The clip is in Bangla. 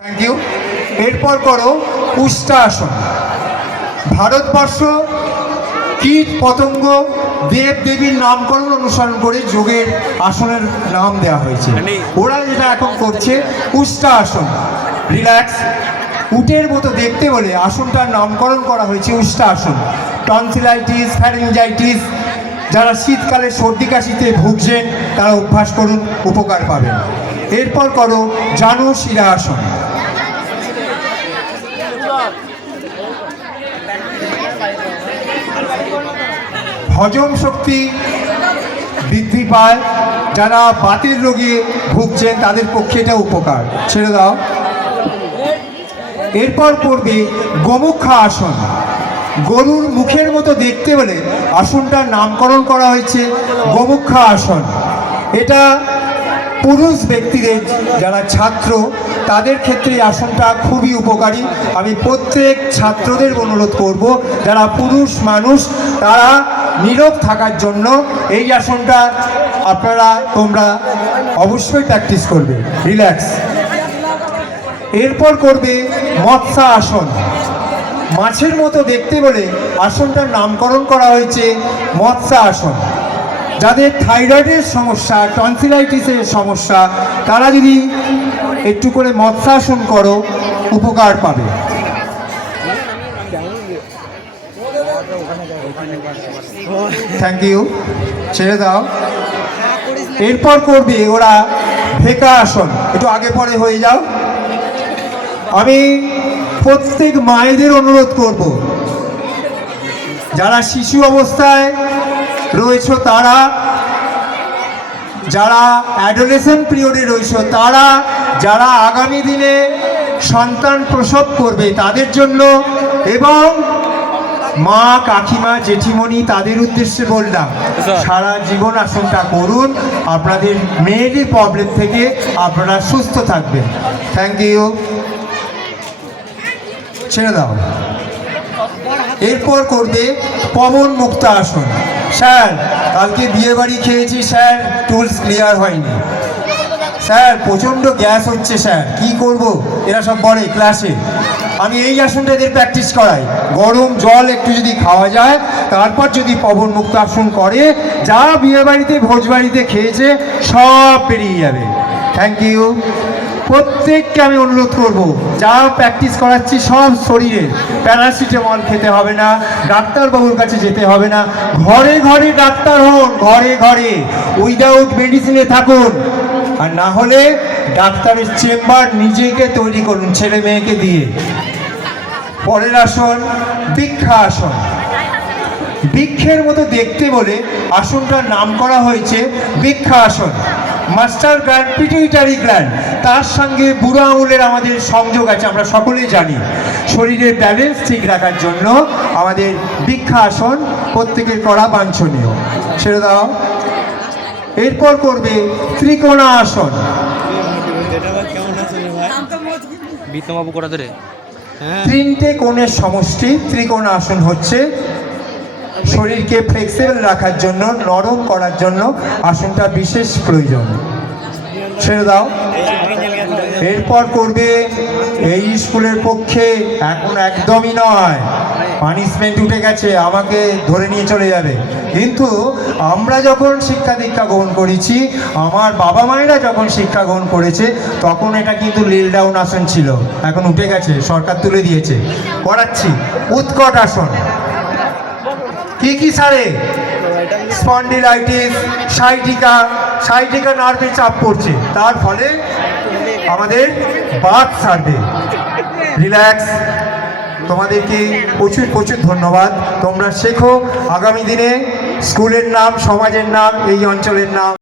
Thank you. এরপর করো উষ্ট্রা আসন। ভারতবর্ষ কীট পতঙ্গ দেব দেবীর নামকরণ অনুসরণ করে যোগের আসনের নাম দেওয়া হয়েছে। ওরা যেটা এখন করছে উষ্ট্রা আসন, রিল্যাক্স, উটের মতো দেখতে বলে আসনটার নামকরণ করা হয়েছে উষ্ট্রা আসন। টনসিলাইটিস, ফ্যারিঞ্জাইটিস, যারা শীতকালে সর্দি কাশিতে ভুগছেন তারা অভ্যাস করুন, উপকার পাবেন। এরপর করো জানু শিরা আসন। হজম শক্তি বৃদ্ধি পায়, যারা বাতের রোগে ভুগছেন তাদের পক্ষে এটা উপকার। ছেড়ে দাও। এরপর পড়বে গোমুখা আসন। গরুর মুখের মতো দেখতে বলে আসনটার নামকরণ করা হয়েছে গোমুখা আসন। এটা পুরুষ ব্যক্তিদের, যারা ছাত্র তাদের ক্ষেত্রে আসনটা খুবই উপকারী। আমি প্রত্যেক ছাত্রদের অনুরোধ করব, যারা পুরুষ মানুষ তারা নীরব থাকার জন্য এই আসনটা তোমরা অবশ্যই প্র্যাকটিস করবে। রিল্যাক্স। এরপর করবে মৎস্য আসন। মাছের মতো দেখতে বলে আসনটার নামকরণ করা হয়েছে মৎস্য আসন। যাদের থাইরয়েডের সমস্যা, টনসিলাইটিসের সমস্যা, তারা যদি একটু করে মৎস্যাসন করো উপকার পাবে। Thank you. ছেড়ে দাও। এরপর করবে ওরা ভেকা আসন। একটু আগে পরে হয়ে যাও। আমি প্রত্যেক মায়েদের অনুরোধ করব, যারা শিশু অবস্থায় রয়েছে তারা, যারা অ্যাডোলেসেন্ট পিরিয়ডে রয়েছে তারা, যারা আগামী দিনে সন্তান প্রসব করবে তাদের জন্য, এবং মা, কাকিমা, জেঠিমণি তাদের উদ্দেশ্যে বললাম, সারা জীবন আসনটা করুন। আপনাদের মেয়েদের প্রবলেম থেকে আপনারা সুস্থ থাকবেন। Thank you. ছেড়ে দাও। এরপর করবে পবন মুক্ত আসন। স্যার কালকে বিয়ে বাড়ি খেয়েছি স্যার, টুলস ক্লিয়ার হয়নি স্যার, প্রচণ্ড গ্যাস হচ্ছে স্যার, কি করব? এরা সব বলে ক্লাসে। আমি এই আসনটা এদের প্র্যাকটিস করাই। গরম জল একটু যদি খাওয়া যায়, তারপর যদি পবন মুক্ত আসন করে, যা বিয়ে বাড়িতে ভোজ বাড়িতে খেয়েছে সব বেরিয়ে যাবে। Thank you. প্রত্যেককে আমি অনুরোধ করব, যা প্র্যাকটিস করাচ্ছি সব শরীরে। প্যারাসিটামল খেতে হবে না, ডাক্তারবাবুর কাছে যেতে হবে না, ঘরে ঘরে ডাক্তার হন, ঘরে ঘরে উইদাউট মেডিসিনে থাকুন। আর না হলে ডাক্তারের চেম্বার নিজেকে তৈরি করুন ছেলে মেয়েকে দিয়ে। পরের আসন বৃক্ষা আসন। বৃক্ষের মতো দেখতে বলে আসনটার নাম করা হয়েছে বৃক্ষা আসন। মাস্টার গ্ল্যান্ড, পিটুইটারি গ্ল্যান্ড, তার সঙ্গে বুড়ো আঙুলের আমাদের সংযোগ আছে, আমরা সকলেই জানি। শরীরের ব্যালেন্স ঠিক রাখার জন্য আমাদের বৃক্ষা আসন প্রত্যেকের করা বাঞ্ছনীয়। ছেড়ে দাও। এরপর করবে ত্রিকোণা আসন। তিনটে কোণের সমষ্টি ত্রিকোণা আসন হচ্ছে শরীরকে ফ্লেক্সিবল রাখার জন্য, নরম করার জন্য আসনটা বিশেষ প্রয়োজন। ছেড়ে দাও। এরপর করবে, এই স্কুলের পক্ষে এখন একদমই নয়, পানিশমেন্ট উঠে গেছে, আমাকে ধরে নিয়ে চলে যাবে। কিন্তু আমরা যখন শিক্ষা দীক্ষা গ্রহণ করেছি, আমার বাবা মায়েরা যখন শিক্ষা গ্রহণ করেছে, তখন এটা কিন্তু লিল ডাউন আসন ছিল, এখন উঠে গেছে, সরকার তুলে দিয়েছে। করাচ্ছি উৎকট আসন। কি কি সারে? স্পন্ডিলাইটিস, সাইটিকা নার্ভে চাপ পড়ছে, তার ফলে আমাদের বাত সারবে। রিল্যাক্স। তোমাদেরকে প্রচুর প্রচুর ধন্যবাদ। তোমরা শেখো, আগামী দিনে স্কুলের নাম, সমাজের নাম, এই অঞ্চলের নাম